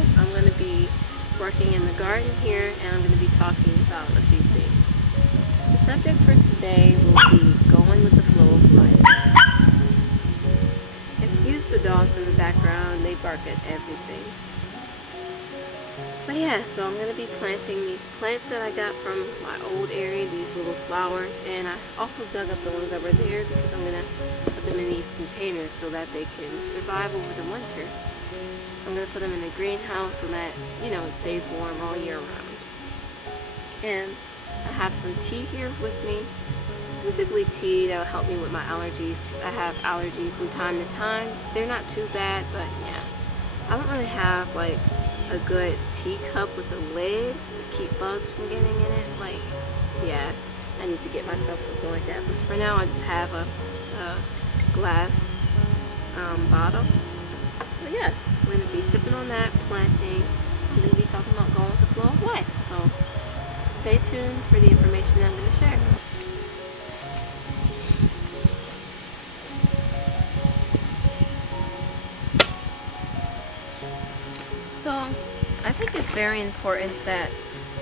life. I'm going to be working in the garden here, and I'm going to be talking about a few things. The subject for today will be going with the flow of life. Excuse the dogs in the background, they bark at everything. But yeah, so I'm going to be planting these plants that I got from my old area, these little flowers, and I also dug up the ones that were there because I'm going to put them in these containers so that they can survive over the winter. I'm going to put them in a greenhouse so that, you know, it stays warm all year round. And I have some tea here with me, basically tea that will help me with my allergies. I have allergies from time to time. They're not too bad, but yeah, I don't really have like a good teacup with a lid to keep bugs from getting in it. Like, yeah, I need to get myself something like that. But for now, I just have a glass bottle. So yeah, I'm going to be sipping on that, planting. I'm going to be talking about going with the flow of life. So stay tuned for the information that I'm going to share. So I think it's very important that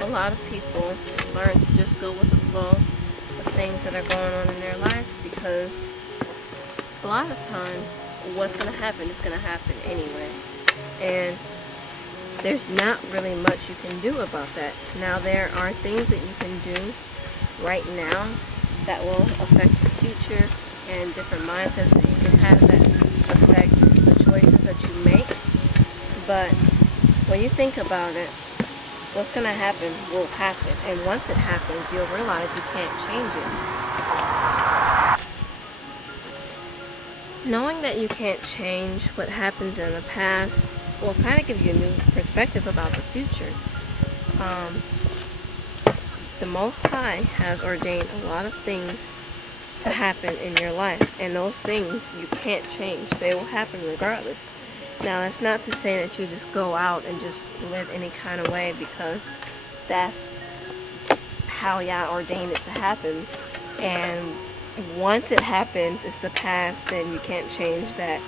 a lot of people learn to just go with the flow of things that are going on in their life, because a lot of times what's going to happen is going to happen anyway, and there's not really much you can do about that. Now, there are things that you can do right now that will affect the future, and different mindsets that you can have that affect the choices that you make. But when you think about it, what's going to happen will happen. And once it happens, you'll realize you can't change it. Knowing that you can't change what happens in the past will kind of give you a new perspective about the future. The Most High has ordained a lot of things to happen in your life. And those things you can't change. They will happen regardless. Now, that's not to say that you just go out and just live any kind of way, because that's how YaH ordained it to happen. And once it happens, it's the past, and you can't change that.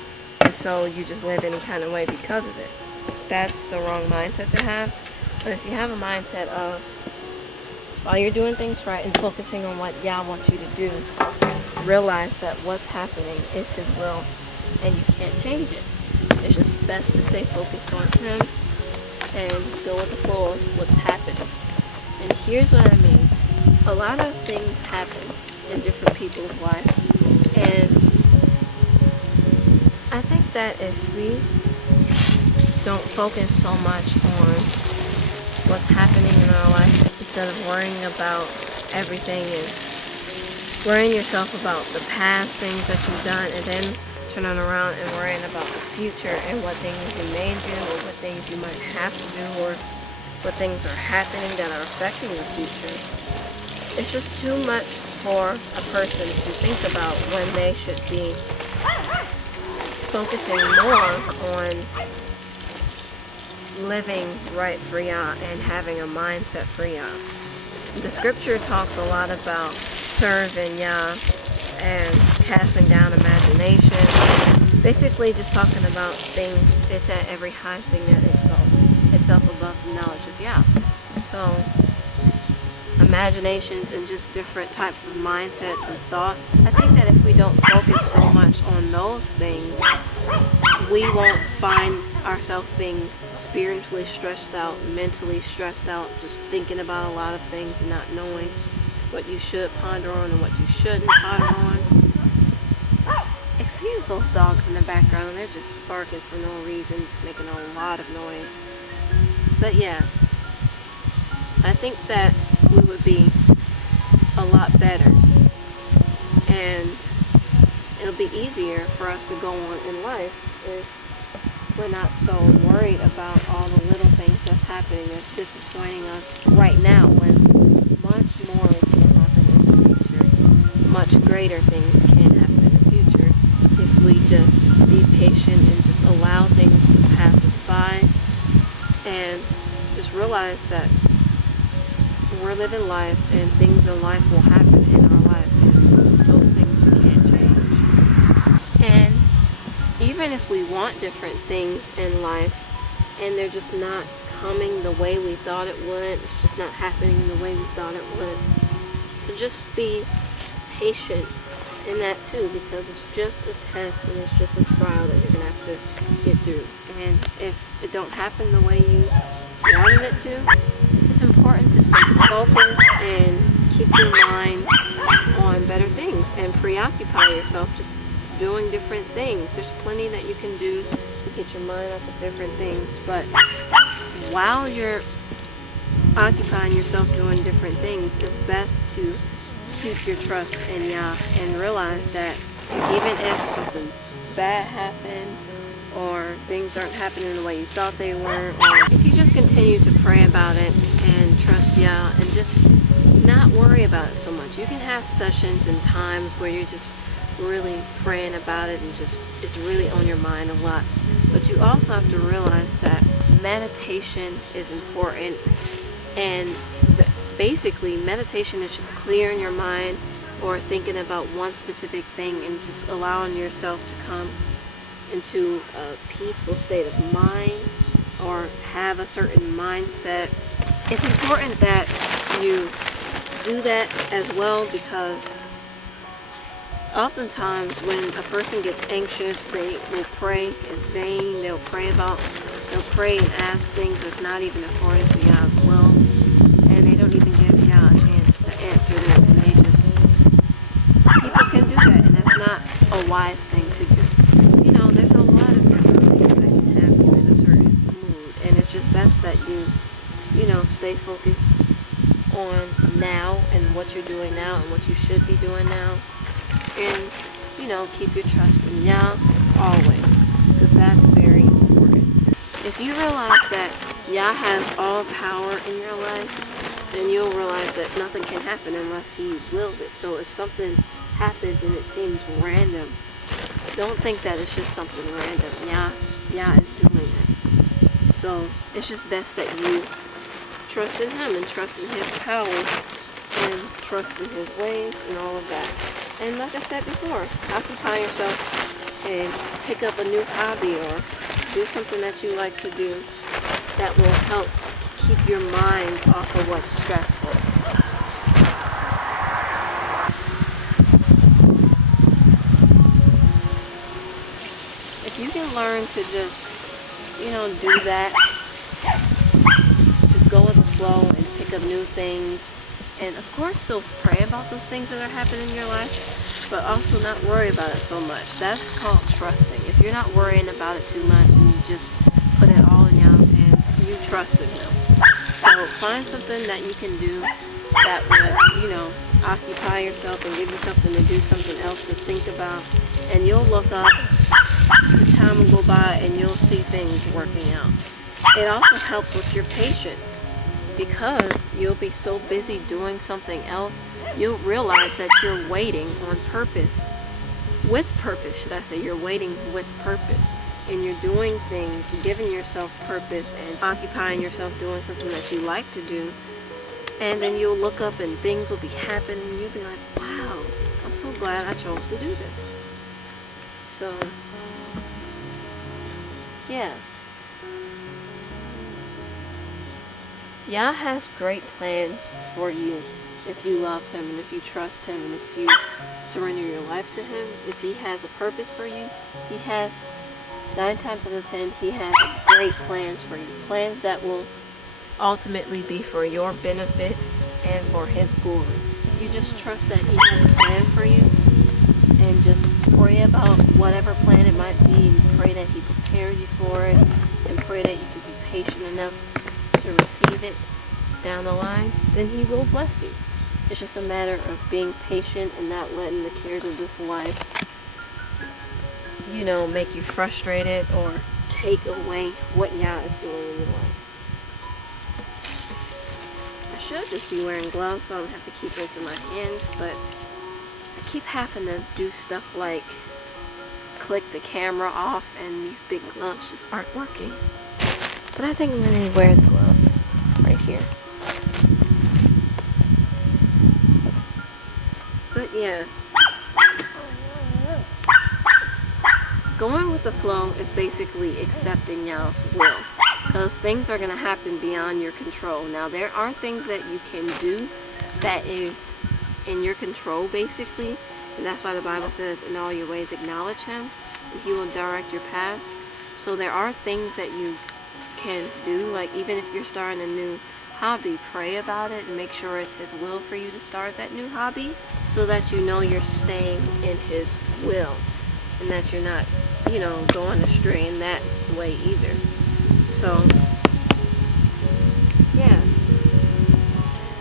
And so you just live any kind of way because of it. That's the wrong mindset to have. But if you have a mindset of, while you're doing things right and focusing on what YaH wants you to do, realize that what's happening is His will, and you can't change it. It's just best to stay focused on Him and go with the flow of what's happening. And here's what I mean. A lot of things happen in different people's life. And I think that if we don't focus so much on what's happening in our life, instead of worrying about everything and worrying yourself about the past things that you've done, and then turning around and worrying about the future and what things you may do, or what things you might have to do, or what things are happening that are affecting the future. It's just too much for a person to think about when they should be focusing more on living right for YaH and having a mindset for YaH. The scripture talks a lot about serving YaH and casting down imaginations. Basically just talking about things, it's at every high thing that exalts itself above the knowledge of YaH. So, imaginations and just different types of mindsets and thoughts. I think that if we don't focus so much on those things, we won't find ourselves being spiritually stressed out, mentally stressed out, just thinking about a lot of things and not knowing what you should ponder on and what you shouldn't ponder on. Excuse those dogs in the background, they're just barking for no reason, just making a lot of noise. But yeah, I think that we would be a lot better, and it'll be easier for us to go on in life if we're not so worried about all the little things that's happening that's disappointing us right now, when much more can happen in the future. Much greater things can happen in the future if we just be patient and just allow things to pass us by, and just realize that we're living life, and things in life will happen in our life, and those things you can't change. And even if we want different things in life, and they're just not coming the way we thought it would. It's just not happening the way we thought it would. So just be patient in that too, because it's just a test and it's just a trial that you're gonna have to get through. And if it don't happen the way you wanted it to, it's important to stay focused and keep your mind on better things and preoccupy yourself just doing different things. There's plenty that you can do to get your mind off of different things, but while you're occupying yourself doing different things, it's best to keep your trust in YaH and realize that even if something bad happened or things aren't happening the way you thought they were, or if you just continue to pray about it and trust YaH and just not worry about it so much. You can have sessions and times where you're just really praying about it and just it's really on your mind a lot. But you also have to realize that meditation is important, and basically meditation is just clearing your mind or thinking about one specific thing and just allowing yourself to come into a peaceful state of mind or have a certain mindset. It's important that you do that as well, because oftentimes when a person gets anxious, they will pray in vain. They'll pray and ask things that's not even according to YaH's will, and they don't even give YaH a chance to answer them, and people can do that, and that's not a wise thing to do. You know, there's a lot of different things that can have you in a certain mood, and it's just best that you stay focused on now and what you're doing now and what you should be doing now, and keep your trust in YaH always, because that's very important. If you realize that YaH has all power in your life, then you'll realize that nothing can happen unless He wills it. So if something happens and it seems random, don't think that it's just something random. YaH is doing it. So it's just best that you trust in Him and trust in His power and trust in His ways and all of that. And like I said before, occupy yourself and pick up a new hobby or do something that you like to do that will help keep your mind off of what's stressful. If you can learn to just, do that, just go with the flow and pick up new things, and of course still pray about those things that are happening in your life, but also not worry about it so much. That's called trusting. If you're not worrying about it too much and you just put it all in YaH's hands, you trust in Him. So find something that you can do that would, occupy yourself and give you something to do, something else to think about, and you'll look up, the time will go by, and you'll see things working out. It also helps with your patience, because you'll be so busy doing something else, you'll realize that you're waiting on purpose. With purpose, should I say. You're waiting with purpose. And you're doing things, giving yourself purpose and occupying yourself doing something that you like to do. And then you'll look up and things will be happening and you'll be like, wow, I'm so glad I chose to do this. So, yeah. YaH has great plans for you if you love Him and if you trust Him and if you surrender your life to Him. If He has a purpose for you, He has, 9 times out of 10, He has great plans for you. Plans that will ultimately be for your benefit and for His glory. You just trust that He has a plan for you and just pray about whatever plan it might be, and pray that He prepares you for it, and pray that you can be patient enough to receive it down the line. Then He will bless you. It's just a matter of being patient and not letting the cares of this life, make you frustrated or take away what YaH is doing in your life. I should just be wearing gloves so I don't have to keep this in my hands, but I keep having to do stuff like click the camera off, and these big gloves just aren't working. But I think I'm going to wear the gloves right here. But yeah, going with the flow is basically accepting YaH's will. because things are going to happen beyond your control. Now, there are things that you can do that is in your control, basically, and that's why the Bible says, in all your ways acknowledge him, and he will direct your paths. So there are things that you can do, like even if you're starting a new hobby, pray about it and make sure it's his will for you to start that new hobby, so that you know you're staying in his will and that you're not, going astray in that way either. So yeah,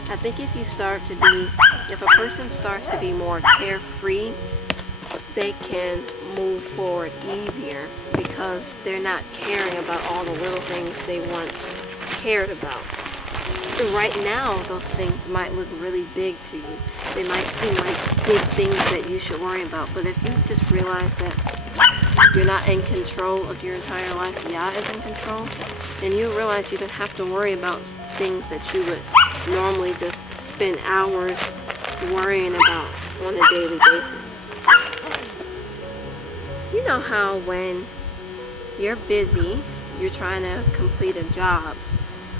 I think if a person starts to be more carefree, they can move forward easier because they're not caring about all the little things they once cared about. Right now, those things might look really big to you. They might seem like big things that you should worry about. But if you just realize that you're not in control of your entire life, YaH is in control, then you realize you don't have to worry about things that you would normally just spend hours worrying about on a daily basis. You know how when you're busy, you're trying to complete a job,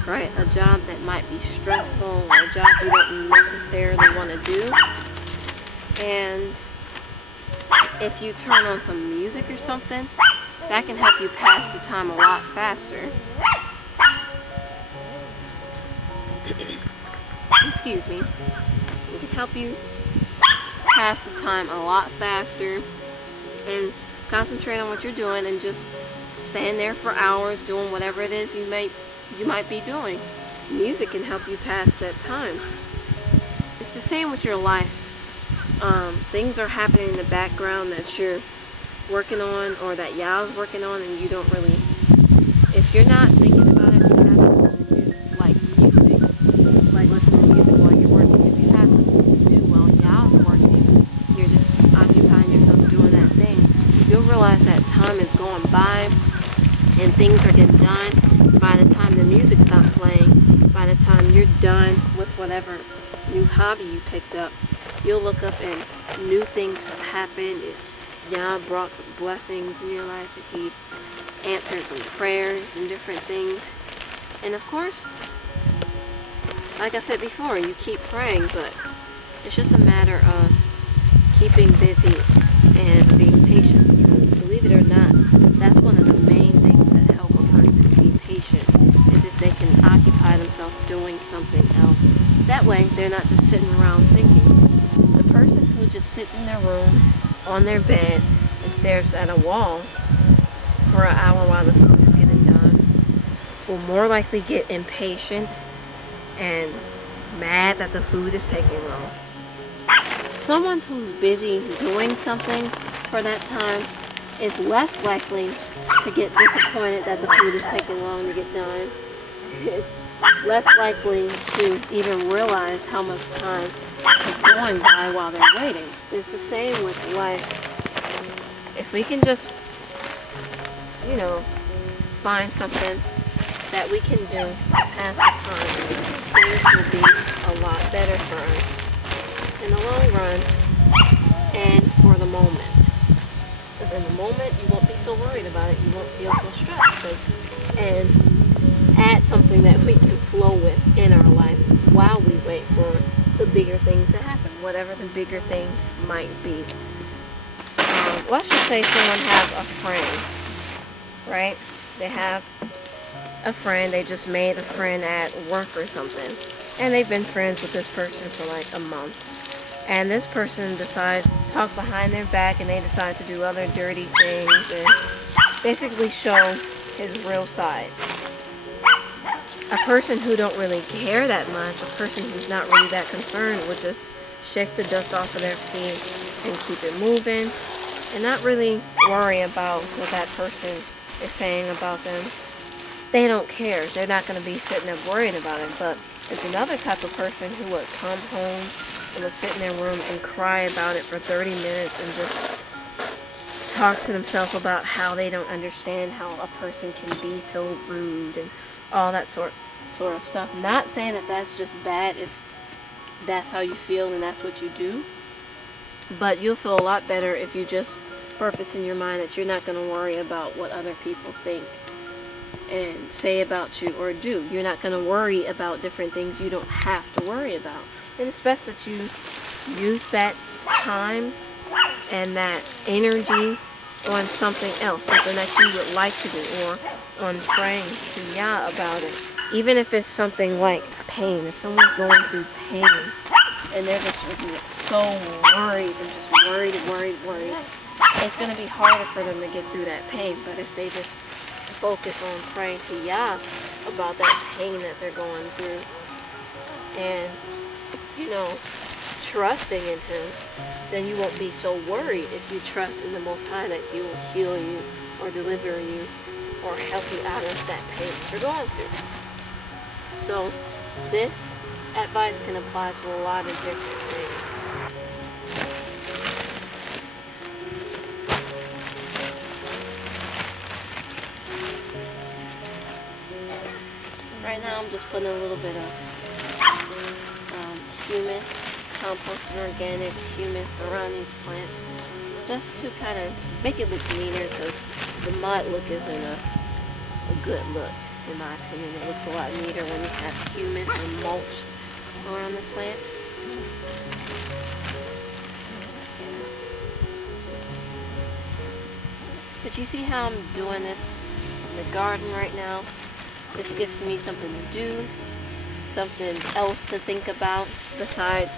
right? A job that might be stressful, or a job you don't necessarily want to do. And if you turn on some music or something, that can help you pass the time a lot faster. Excuse me. It can help you pass the time a lot faster and concentrate on what you're doing and just stand there for hours doing whatever it is you might be doing. Music can help you pass that time. It's the same with your life. Things are happening in the background that you're working on, or that YaH's working on, and you don't really, if you're not thinking about it, you have something to do, like music, like listen to music while you're working. If you have something to do while YaH's working, you're just occupying yourself doing that thing, you'll realize that time is going by and things are getting done. By the time the music stops playing, by the time you're done with whatever new hobby you picked up, you'll look up and new things have happened. YaH brought some blessings in your life, and he answered some prayers and different things. And of course, like I said before, you keep praying, but it's just a matter of keeping busy and being patient. Because believe it or not, that's one of the main things that help a person be patient, is if they can occupy themselves doing something else. That way, they're not just sitting around thinking. The person who just sits in their room, on their bed, and stares at a wall for an hour while the food is getting done will more likely get impatient and mad that the food is taking long. Someone who's busy doing something for that time is less likely to get disappointed that the food is taking long to get done. It's less likely to even realize how much time is going by while they're waiting. It's the same with life. If we can just, find something that we can do to pass the time, things will be a lot better for us in the long run and for the moment. Because in the moment, you won't be so worried about it. You won't feel so stressed. And add something that we can flow with in our life while we wait for the bigger thing to happen, whatever the bigger thing might be. Let's just say someone has a friend, right? They have a friend, they just made a friend at work or something, and they've been friends with this person for like a month. And this person decides to talk behind their back, and they decide to do other dirty things and basically show his real side. A person who don't really care that much, a person who's not really that concerned, would just shake the dust off of their feet and keep it moving and not really worry about what that person is saying about them. They don't care. They're not going to be sitting there worried about it. But there's another type of person who would come home and would sit in their room and cry about it for 30 minutes and just talk to themselves about how they don't understand how a person can be so rude and all that sort of stuff. Not saying that that's just bad if that's how you feel and that's what you do, but you'll feel a lot better if you just purpose in your mind that you're not going to worry about what other people think. and say about you or do. You're not going to worry about different things you don't have to worry about. And it's best that you use that time and that energy on something else, something that you would like to do, or on praying to YaH about it. Even if it's something like pain, if someone's going through pain and they're just so worried and just worried, it's going to be harder for them to get through that pain. But if they just focus on praying to YaH about that pain that they're going through, and trusting in Him, then you won't be so worried if you trust in the Most High that He will heal you or deliver you or help you out of that pain that you're going through. So this advice can apply to a lot of different things. Right now I'm just putting a little bit of humus, composted organic humus around these plants, just to kind of make it look neater, because the mud look isn't a good look, in my opinion. It looks a lot neater when you have humus or mulch around the plants. But you see how I'm doing this in the garden right now? This gives me something to do, something else to think about besides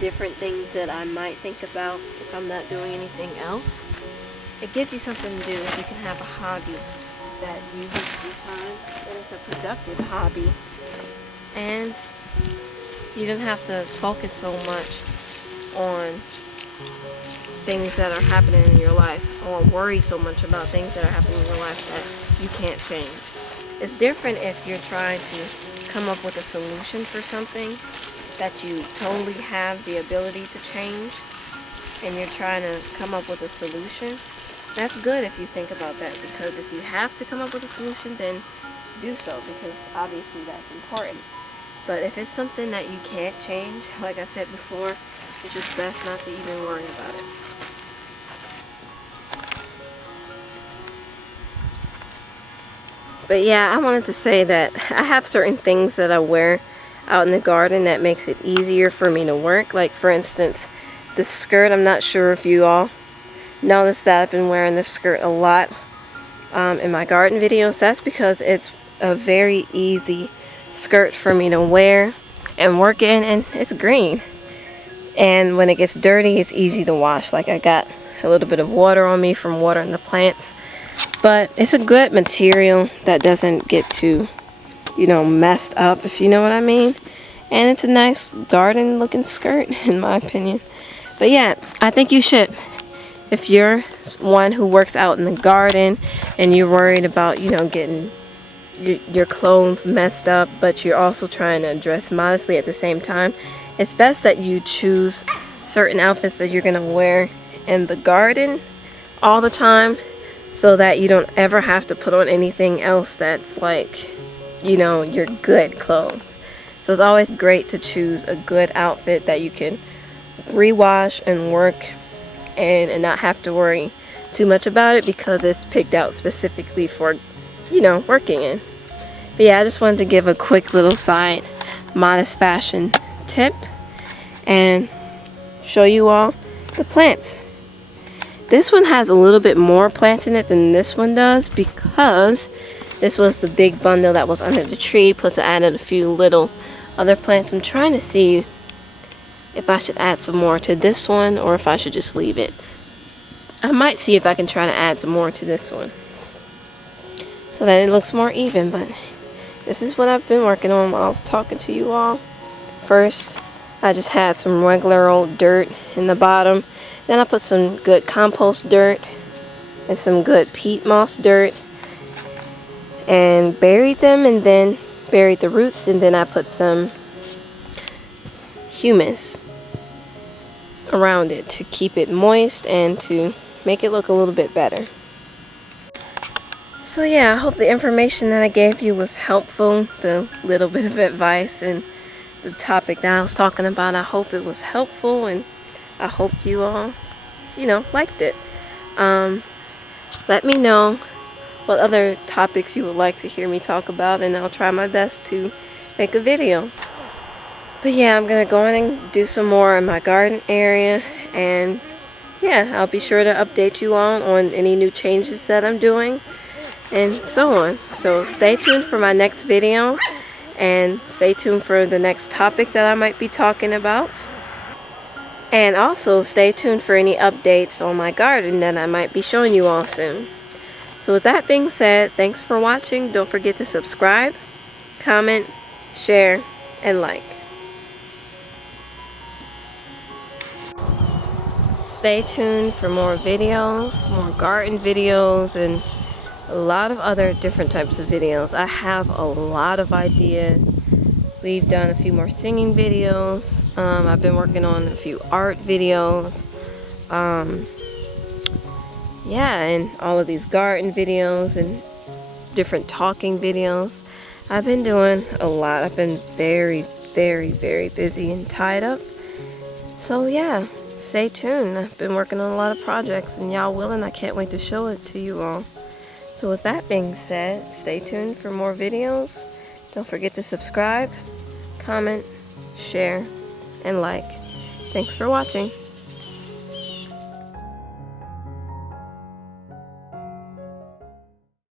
different things that I might think about if I'm not doing anything else. It gives you something to do if you can have a hobby that uses your time, and it's a productive hobby. And you don't have to focus so much on things that are happening in your life, or worry so much about things that are happening in your life that you can't change. It's different if you're trying to come up with a solution for something that you totally have the ability to change, and you're trying to come up with a solution. That's good if you think about that, because if you have to come up with a solution, then do so, because obviously that's important. But if it's something that you can't change, like I said before, it's just best not to even worry about it. But yeah, I wanted to say that I have certain things that I wear out in the garden that makes it easier for me to work. Like, for instance, this skirt. I'm not sure if you all noticed that I've been wearing this skirt a lot in my garden videos. That's because it's a very easy skirt for me to wear and work in, and it's green. And when it gets dirty, it's easy to wash. Like, I got a little bit of water on me from watering the plants. But it's a good material that doesn't get too, messed up, if you know what I mean. And it's a nice garden looking skirt, in my opinion. But yeah, I think you should. If you're one who works out in the garden and you're worried about, getting your clothes messed up, but you're also trying to dress modestly at the same time, it's best that you choose certain outfits that you're going to wear in the garden all the time, so that you don't ever have to put on anything else that's like, your good clothes. So it's always great to choose a good outfit that you can rewash and work in and not have to worry too much about it, because it's picked out specifically for, working in. But yeah, I just wanted to give a quick little side modest fashion tip and show you all the plants. This one has a little bit more plants in it than this one does, because this was the big bundle that was under the tree, plus I added a few little other plants. I'm trying to see if I should add some more to this one or if I should just leave it. I might see if I can try to add some more to this one so that it looks more even, but this is what I've been working on while I was talking to you all. First, I just had some regular old dirt in the bottom. Then I put some good compost dirt and some good peat moss dirt and buried them, and then buried the roots, and then I put some humus around it to keep it moist and to make it look a little bit better. So yeah, I hope the information that I gave you was helpful, the little bit of advice and the topic that I was talking about. I hope it was helpful, and I hope you all, liked it. Let me know what other topics you would like to hear me talk about, and I'll try my best to make a video. But yeah, I'm gonna go on and do some more in my garden area, and yeah, I'll be sure to update you all on any new changes that I'm doing and so on. So stay tuned for my next video, and stay tuned for the next topic that I might be talking about. And also stay tuned for any updates on my garden that I might be showing you all soon. So with that being said, thanks for watching. Don't forget to subscribe, comment, share, and like. Stay tuned for more videos, more garden videos, and a lot of other different types of videos. I have a lot of ideas. We've done a few more singing videos. I've been working on a few art videos. Yeah, and all of these garden videos and different talking videos. I've been doing a lot. I've been very, very, very busy and tied up. So yeah, stay tuned. I've been working on a lot of projects, and y'all willing, I can't wait to show it to you all. So with that being said, stay tuned for more videos. Don't forget to subscribe, comment, share, and like. Thanks for watching.